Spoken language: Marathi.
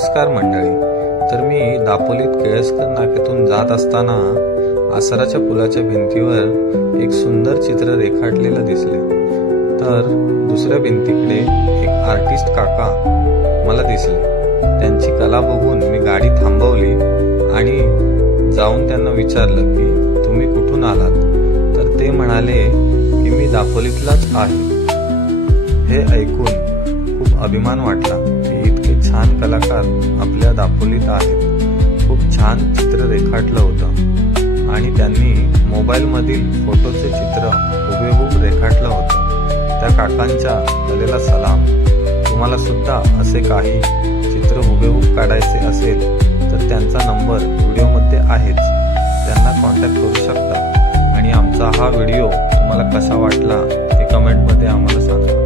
नमस्कार मंडळी। तर मी दापोलीत केळसकर नाक्यातून जात असताना आसराच्या पुलाच्या भिंतीवर एक सुंदर चित्र रेखाटलेलं दिसले। तर दुसऱ्या भिंतीकडे एक आर्टिस्ट काका मला दिसले। त्यांची कला बघून मी गाडी थांबवली आणि जाऊन त्यांना विचारलं की तुम्ही कुठून आलात। तर ते म्हणाले की मी दापोलीतलाच आहे। हे ऐकून खूप अभिमान वाटला की इतके छान कलाकार आपल्या दापोलीत आहेत। खूप छान चित्र रेखाटलं होतं आणि त्यांनी मोबाईलमधील फोटोचे चित्र हुबेहूब रेखाटलं होतं। त्या काकांच्या कलेला सलाम। तुम्हाला सुद्धा असे काही चित्र हुबेहूब काढायचे असेल तर त्यांचा नंबर व्हिडिओमध्ये आहेच, त्यांना कॉन्टॅक्ट करू शकता। आणि आमचा हा व्हिडिओ तुम्हाला कसा वाटला ते कमेंटमध्ये आम्हाला सांगा।